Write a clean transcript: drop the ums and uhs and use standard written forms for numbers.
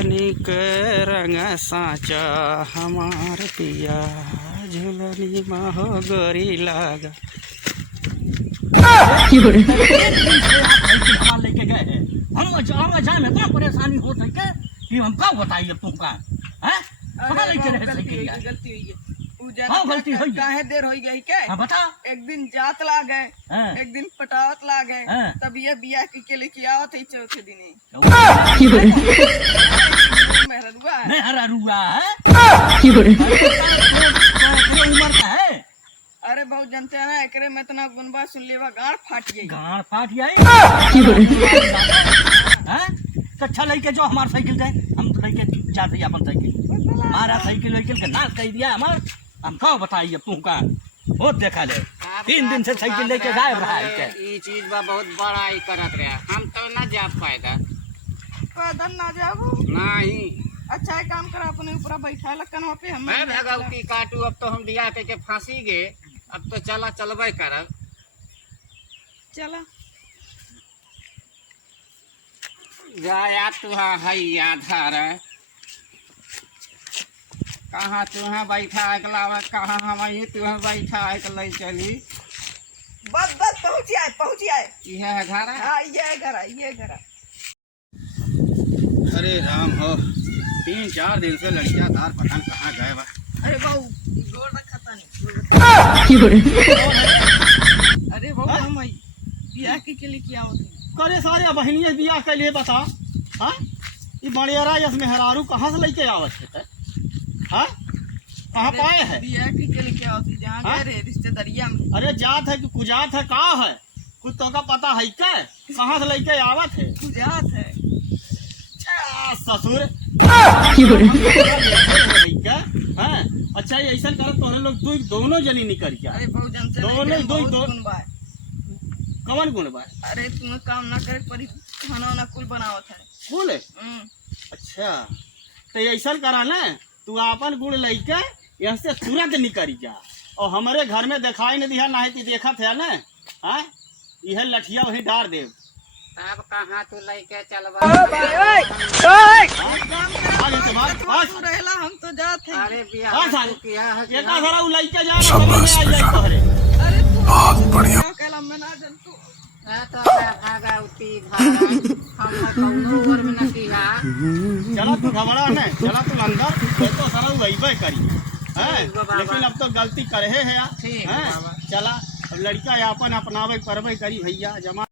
झुलनी के रंग साचा हमार पिया झुलनी में हो गोरी लागा। लेके गए हैं हम जाए में इतना परेशानी हो सके कि हम क्या बताइए तुमका हैं? कहाँ लेके रहे थे? गलती हुई है। हाँ, गलती हुई है। काहे देर हो गई के? हाँ, बता। एक दिन जात ला गए, हाँ। एक दिन पटावत ला गए, हाँ। तब ये बिया के लेके आवत है चौथे दिन मेहरुआ है। मेहरा रुआ है उम्र का है। अरे बहुत जनते हैं ना एकरे में इतना गुनबा सुन लेवा गाड़ फाट गई। गाड़ फाट जाए तो अच्छा लेके जो हमार साइकिल दे हम लेके जाते हैं अपन साइकिल हमारा साइकिल वाइकिल के नाश कर दिया हमार। हम क्या बताइए तुमका बहुत देखा ले 3 दिन से साइकिल लेके गायब रहा है। ये चीज बा बहुत बड़ा ही करत रहा हम तो ना जा पाएगा पैदल ना जाओ नहीं। अच्छा एक काम करा अपने ऊपर बैठा लखन वहाँ पे हम मैं भगवती काटू अब तो हम दिया के फांसी गए अब तो चला चलबे करब। चला जाया तुहा है आधार कहाँ तुहा बैठा अगला कहाँ हम तुहा बैठा ले चली बस पहुँची आए यह है घर। हाँ ये घर अरे राम हो 3-4 दिन से लड़कियां तार पता नहीं कहाँ गए बा। अरे बाबू गोड़ रखा था नहीं अरे बाबू हम बिया के लिए क्या होती करे सारे बहनिया बियाह के लिए बता। हाँ ये बड़ेरा इसमें हरारू कहाँ से लेके आवत है? हाँ कहाँ पाए है? बिया के लिए क्या होती जहाँ हाँ? गए रे रिश्तेदारिया में। अरे जात है कि कुजात है का है कुछ तो का पता है क्या कहाँ से लेके आवत है? गुजरात है ससुर हाँ अच्छा ये ऐसा कर तो लोग दोनों जनी निकल क्या अरे बहुत जन से दोनों लेके दो बहुत दो गुण बा है। कौन गुण बा अरे तुम्हें काम ना करे परी खाना वाना कुल बनावत है। बोले अच्छा तो ऐसा करा ना तू अपन गुण लेके यहाँ से तुरंत निकल जा और हमारे घर में दिखाई नहीं दिया ना है देखा था ना। हाँ यह लठिया वही डार दे अब कहाँ तू लेके चलबा। रहेला हम तो जात है। अरे बिया हाँ साल किया है ये का सारा उलाइके जा रहा है अरे बहुत बढ़िया कहला मैं ना जन तू तो भागवती हम कौनो उम्र में न किया। चला तू घबरा नहीं चला तू अंदर तो सारा वही करी है लेकिन अब तो गलती करे है यार। ठीक है बाबा। चला अब लड़का अपन अपनावे करवे करी भैया जमा